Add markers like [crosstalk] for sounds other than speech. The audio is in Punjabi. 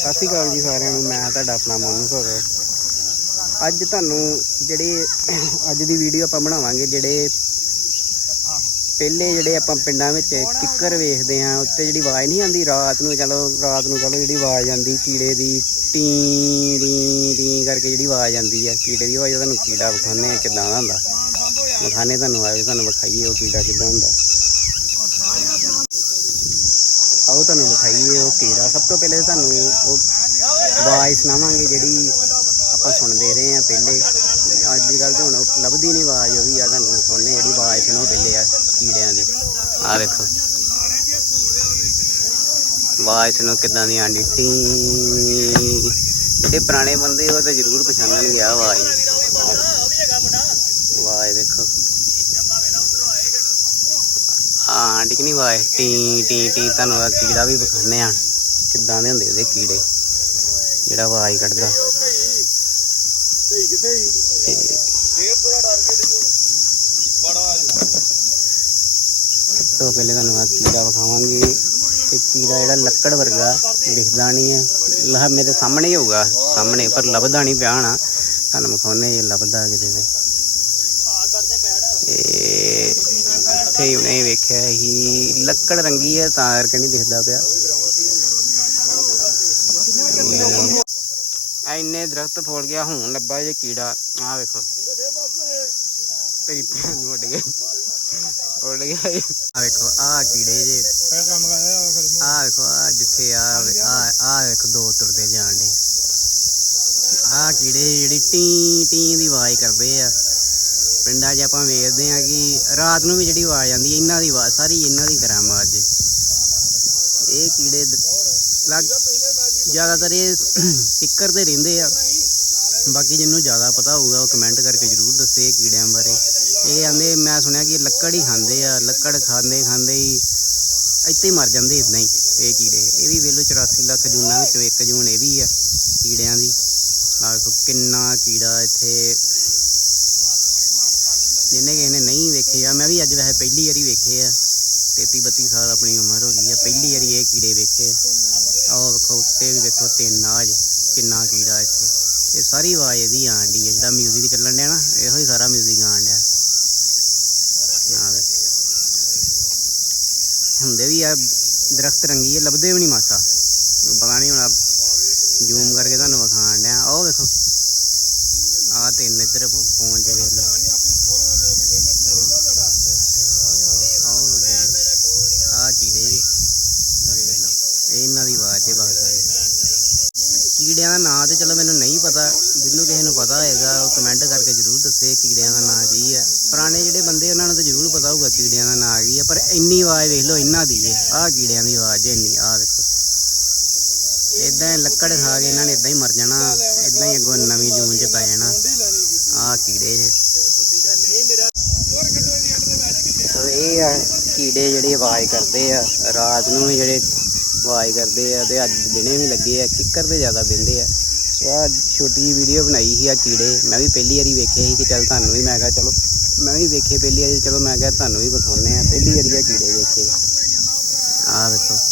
ਸਤਿ ਸ਼੍ਰੀ ਅਕਾਲ ਜੀ ਸਾਰਿਆਂ ਨੂੰ, ਮੈਂ ਤੁਹਾਡਾ ਆਪਣਾ ਮੋਨੂ ਭਗਤ। ਅੱਜ ਤੁਹਾਨੂੰ ਜਿਹੜੇ, ਅੱਜ ਦੀ ਵੀਡੀਓ ਆਪਾਂ ਬਣਾਵਾਂਗੇ, ਜਿਹੜੇ ਪਹਿਲੇ ਜਿਹੜੇ ਆਪਾਂ ਪਿੰਡਾਂ ਵਿੱਚ ਕਿੱਕਰ ਵੇਖਦੇ ਆ ਉੱਤੇ ਜਿਹੜੀ ਆਵਾਜ਼ ਨਹੀਂ ਆਉਂਦੀ, ਰਾਤ ਨੂੰ ਚਲੋ, ਰਾਤ ਨੂੰ ਚਲੋ ਜਿਹੜੀ ਆਵਾਜ਼ ਆਉਂਦੀ, ਕੀੜੇ ਦੀ ਟੀ ਟੀ ਟੀ ਕਰਕੇ ਜਿਹੜੀ ਆਵਾਜ਼ ਆਉਂਦੀ ਆ, ਕੀੜੇ ਦੀ ਆਵਾਜ਼, ਤੁਹਾਨੂੰ ਕੀੜਾ ਵਿਖਾਉਂਦੇ ਆ ਕਿੱਦਾਂ ਦਾ ਹੁੰਦਾ। ਵਿਖਾਣੇ ਤੁਹਾਨੂੰ, ਆਏ ਤੁਹਾਨੂੰ ਵਿਖਾਈਏ ਉਹ ਕੀੜਾ ਕਿੱਦਾਂ ਹੁੰਦਾ। ਉਹ ਤੁਹਾਨੂੰ ਵਿਖਾਈਏ, ਉਹ ਕੀੜਾ ਸਭ ਤੋਂ ਪਹਿਲੇ ਤੁਹਾਨੂੰ ਉਹ ਆਵਾਜ਼ ਸੁਣਾਵਾਂਗੇ ਜਿਹੜੀ ਆਪਾਂ ਸੁਣਦੇ ਰਹੇ ਆ ਪਹਿਲੇ। ਅੱਜ ਦੀ ਤੇ ਹੁਣ ਲੱਭਦੀ ਨਹੀਂ ਆਵਾਜ਼ ਉਹ ਵੀ ਆ ਤੁਹਾਨੂੰ ਸੁਣਨੇ, ਜਿਹੜੀ ਆਵਾਜ਼ ਸੁਣੋ ਪਹਿਲੇ ਆ ਕੀੜਿਆਂ ਦੀ। ਆ ਵੇਖੋ। ਆਵਾਜ਼ ਸੁਣੋ ਕਿਦਾਂ ਦੀ ਆਂਡੀ ਟੀ ਜਿਹੜੇ ਪੁਰਾਣੇ ਬੰਦੇ, ਉਹ ਤਾਂ ਜ਼ਰੂਰ ਪਛਾਣਨਗੇ ਆ ਆਵਾਜ਼ ਆਵਾਜ਼ ਦੇਖੋ ਹਾਂ ਠੀਕ ਨਹੀਂ ਟੀ ਟੀ ਟੀ ਤੁਹਾਨੂੰ ਆ ਕੀੜਾ ਵੀ ਵਿਖਾਣੇ ਆ ਕਿੱਦਾਂ ਦੇ ਹੁੰਦੇ ਇਹਦੇ ਕੀੜੇ? ਜਿਹੜਾ ਆਵਾਜ਼ ਕੱਢਦਾ। ਤੇ ਸਭ ਤੋਂ ਪਹਿਲੇ ਤੁਹਾਨੂੰ ਆ ਕੀੜਾ ਵਿਖਾਵਾਂਗੇ। ਇਹ ਕੀੜਾ ਜਿਹੜਾ ਲੱਕੜ ਵਰਗਾ ਦਿਖਦਾ ਨਹੀਂ ਆ। ਲਹ ਮੇਰੇ ਸਾਹਮਣੇ ਹੀ ਹੋਊਗਾ। ਸਾਹਮਣੇ, ਪਰ ਲੱਭਦਾ ਨਹੀਂ ਪਿਆ ਨਾ ਤੁਹਾਨੂੰ ਵਿਖਾਉਨੇ ਇਹ ਲੱਭਦਾ ਕਿਤੇ ਤੇ। ਇਹ ਇੱਥੇ ਹੁਣੇ ਵੇਖਿਆ ਹੀ ਲੱਕੜ ਰੰਗੀ ਹੈ ਤਾਂ ਕਰਕੇ ਨਹੀਂ ਦਿਖਦਾ ਪਿਆ। ਆ ਦਰਖਤ ਫੋੜ ਗਿਆ, ਹੁਣ ਲੱਭਾ ਜੇ ਕੀੜਾ। ਆਹ ਵੇਖੋ। ਤੇਰੀ ਭੈਣ ਨੂੰ ਉੱਡ ਗਿਆ। ਉੱਡ ਗਿਆ ਆਹ ਵੇਖੋ, ਆਹ ਕੀੜੇ ਜੇ। ਆਹ ਵੇਖੋ, ਆਹ ਜਿੱਥੇ ਆ, ਆਹ ਆ ਵੇਖੋ, ਦੋ ਤੁਰਦੇ ਜਾਣ ਦੇ ਆ ਕੀੜੇ ਜਿਹੜੀ ਟੀ ਟੀ ਦੀ ਆਵਾਜ਼ ਕਰਦੇ ਆ। ਪਿੰਡਾਂ 'ਚ ਆਪਾਂ ਵੇਖਦੇ ਆ ਕਿ ਰਾਤ ਨੂੰ ਵੀ ਜਿਹੜੀ ਆਵਾਜ਼ ਆਉਂਦੀ ਹੈ, ਇਹਨਾਂ ਦੀ ਆਵਾਜ਼, ਸਾਰੀ ਇਹਨਾਂ ਦੀ ਕਰਾਮਾਤ ਜੇ ਇਹ ਕੀੜੇ ਲੱਗ ਜ਼ਿਆਦਾਤਰ ਇਹ [clears throat] ਕਿੱਕਰ ਤੇ ਰਹਿੰਦੇ ਆ। ਬਾਕੀ ਜਿਹਨੂੰ ਜ਼ਿਆਦਾ ਪਤਾ ਹੋਊਗਾ, ਉਹ ਕਮੈਂਟ ਕਰਕੇ ਜਰੂਰ ਦੱਸੇ ਇਹ ਕੀੜਿਆਂ ਬਾਰੇ। ਇਹ ਆਂਦੇ, ਮੈਂ ਸੁਣਿਆ ਕਿ ਲੱਕੜ ਹੀ ਖਾਂਦੇ ਆ, ਲੱਕੜ ਖਾਂਦੇ ਖਾਂਦੇ ਹੀ ਇੱਥੇ ਹੀ ਮਰ ਜਾਂਦੇ ਇਦਾਂ ਹੀ, ਇਹ ਕੀੜੇ। ਇਹ ਵੀ ਵੇਲੋ 84 ਲੱਖ ਜੂਨਾਂ ਵਿੱਚੋਂ ਇੱਕ ਜੂਨ ਇਹ ਵੀ ਆ ਕੀੜਿਆਂ ਦੀ। ਆਹ ਕਿੰਨਾ ਕੀੜਾ ਇੱਥੇ ਜਿਹਨੇ ਕਿਸੇ ਨੇ ਨਹੀਂ ਵੇਖੇ ਆ ਮੈਂ ਵੀ ਅੱਜ ਵੈਸੇ ਪਹਿਲੀ ਵਾਰੀ ਵੇਖੇ ਆ 33 32 ਸਾਲ ਆਪਣੀ ਉਮਰ ਹੋ ਗਈ ਆ ਪਹਿਲੀ ਵਾਰੀ ਇਹ ਕੀੜੇ ਵੇਖੇ ਆ ਆਹ ਵੇਖੋ ਉੱਤੇ ਵੀ ਵੇਖੋ ਤਿੰਨ ਆ ਜੇ ਕਿੰਨਾ ਕੀੜਾ ਇੱਥੇ ਇਹ ਸਾਰੀ ਆਵਾਜ਼ ਇਹਦੀ ਆਣ ਡਈ ਆ ਜਿਹੜਾ 뮤직 ਚੱਲਣ ਡਿਆ ਨਾ ਇਹੋ ਹੀ ਸਾਰਾ 뮤직 ਆਣ ਡਿਆ ਨਾ ਵੇਖੋ ਹੁੰਦੇ ਵੀ ਆ ਦਰਖਤ ਰੰਗੀ ਆ ਲੱਭਦੇ ਵੀ ਨਹੀਂ ਮਾਸਾ ਪਤਾ ਨਹੀਂ ਹੁਣ ਜ਼ੂਮ ਕਰਕੇ ਤੁਹਾਨੂੰ ਵਿਖਾਣ ਡਿਆ ਆਹ ਵੇਖੋ ਆ ਤਿੰਨ ਇੱਧਰ ਫੋਨ 'ਚ ਵੇਖ ਲਓ ਜਿਹਨੂੰ ਕਿਸੇ ਨੂੰ ਪਤਾ ਹੋਏਗਾ, ਉਹ ਕਮੈਂਟ ਕਰਕੇ ਜਰੂਰ ਦੱਸੇ ਕੀੜਿਆਂ ਦਾ ਨਾਂ ਕੀ ਹੈ। ਪੁਰਾਣੇ ਜਿਹੜੇ ਬੰਦੇ, ਉਹਨਾਂ ਨੂੰ ਤਾਂ ਜਰੂਰ ਪਤਾ ਹੋਊਗਾ ਕੀੜਿਆਂ ਦਾ ਨਾਂ ਕੀ ਹੈ, ਪਰ ਇੰਨੀ ਆਵਾਜ਼ ਵੇਖ ਲਓ ਇਹਨਾਂ ਦੀ ਹੈ। ਆਹ ਕੀੜਿਆਂ ਦੀ ਆਵਾਜ਼ ਹੈ ਇੰਨੀ, ਆਹ ਵੇਖੋ ਇਦਾਂ ਲੱਕੜ ਖਾ ਕੇ ਇਹਨਾਂ ਨੇ ਇਦਾਂ ਹੀ ਮਰ ਜਾਣਾ ਇਦਾਂ ਹੀ ਅੱਗੋਂ ਨਵੀਂ ਜੂਨ 'ਚ ਪੈ ਜਾਣਾ। ਆਹ ਕੀੜੇ ਜੇ ਸੋ ਇਹ ਆ ਕੀੜੇ ਜਿਹੜੇ ਆਵਾਜ਼ ਕਰਦੇ ਆ, ਰਾਤ ਨੂੰ ਵੀ ਜਿਹੜੇ ਆਵਾਜ਼ ਕਰਦੇ ਆ, ਤੇ ਅੱਜ ਦਿਨੇ ਵੀ ਲੱਗੇ ਆ, ਕਿੱਕਰ ਤੇ ਜ਼ਿਆਦਾ ਬਿੰਦੇ ਆ। ਆ ਛੋਟੀ ਵੀਡੀਓ ਬਣਾਈ ਸੀ ਆ ਕੀੜੇ। ਮੈਂ ਵੀ ਪਹਿਲੀ ਵਾਰੀ ਵੇਖੇ ਸੀ ਕਿ ਚਲ ਤੁਹਾਨੂੰ ਵੀ ਮੈਂ ਕਿਹਾ ਚਲੋ, ਮੈਂ ਵੀ ਵੇਖੇ ਪਹਿਲੀ ਵਾਰੀ, ਚਲੋ ਮੈਂ ਕਿਹਾ ਤੁਹਾਨੂੰ ਵੀ ਵਿਖਾਉਨੇ ਆ। ਪਹਿਲੀ ਵਾਰੀ ਆ ਕੀੜੇ ਵੇਖੇ। ਆ ਵੇਖੋ।